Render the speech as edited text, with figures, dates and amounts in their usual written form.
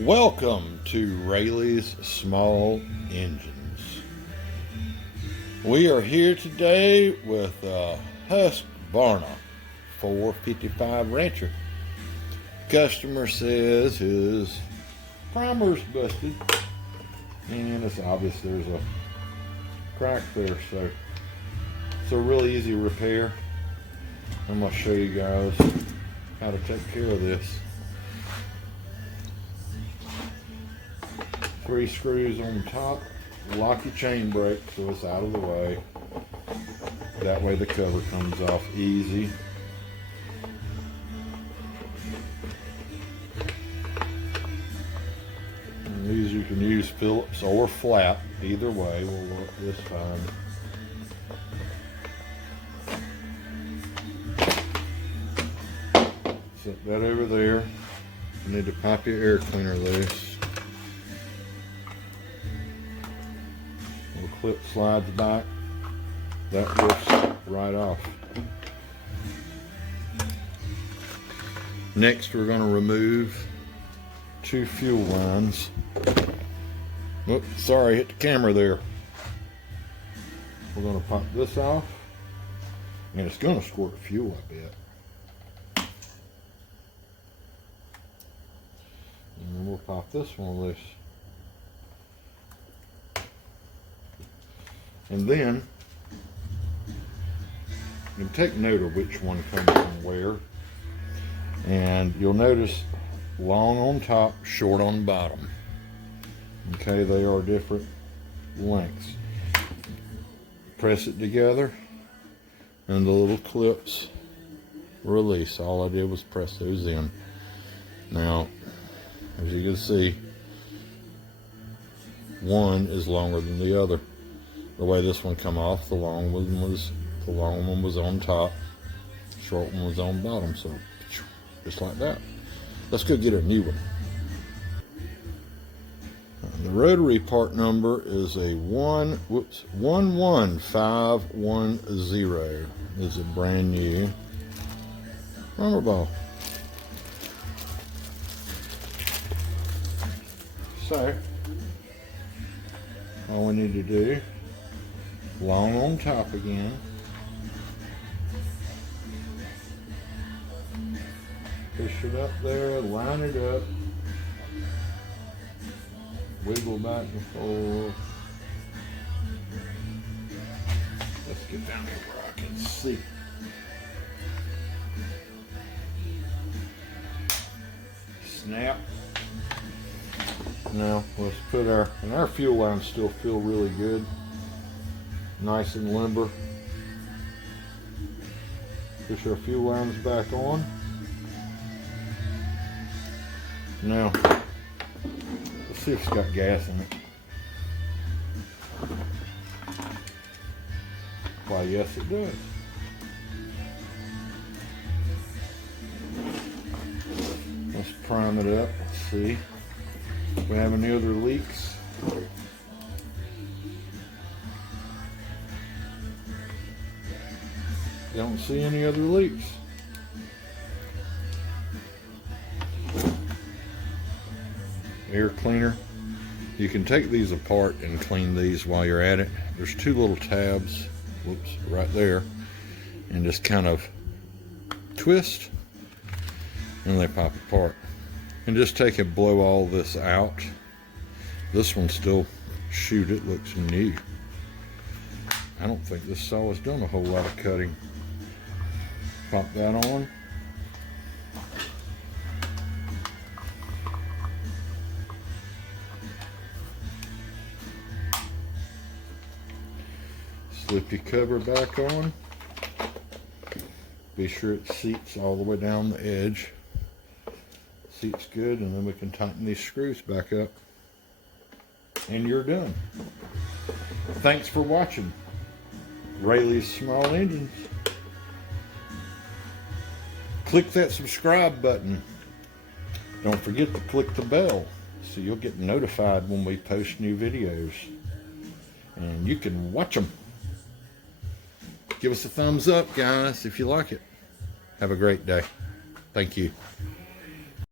Welcome to Rayleigh's Small Engines. We are here today with a Husqvarna 455 Rancher. Customer says his primer's busted and it's obvious there's a crack there, so it's a really easy repair. I'm going to show you guys how to take care of this. 3 screws on top, lock your chain brake so it's out of the way. That way the cover comes off easy. And these you can use Phillips or flat, either way will work just fine. Set that over there. You need to pop your air cleaner loose. Little clip slides back. That lifts right off. Next, we're going to remove 2 fuel lines. Oops, sorry, hit the camera there. We're going to pop this off, and it's going to squirt fuel a bit. And then we'll pop this one loose. And then, you take note of which one comes from where. And you'll notice long on top, short on bottom. Okay, they are different lengths. Press it together, and the little clips release. All I did was press those in. Now, as you can see, one is longer than the other. The way this one come off, the long one was on top, short one was on bottom, so just like that. Let's go get a new one. The rotary part number is a 11510. This is a brand new rubber ball. So all we need to do, long on top again, push it up there, line it up, wiggle back and forth. Let's get down here where I can see. Snap. Now let's put our fuel lines still feel really good, nice and limber. Push our fuel lines back on. Now let's see if it's got gas in it. Why, yes it does. Let's prime it up. Let's see if we have any other leaks. Don't see any other leaks. Air cleaner. You can take these apart and clean these while you're at it. There's 2 little tabs, whoops, right there, and just kind of twist and they pop apart. And just take and blow all this out. This one still, shoot, it looks new. I don't think this saw has done a whole lot of cutting. Pop that on. Slip your cover back on. Be sure it seats all the way down the edge. Seats good, and then we can tighten these screws back up. And you're done. Thanks for watching Rayleigh's Small Engines. Click that subscribe button. Don't forget to click the bell so you'll get notified when we post new videos. And you can watch them. Give us a thumbs up, guys, if you like it. Have a great day. Thank you.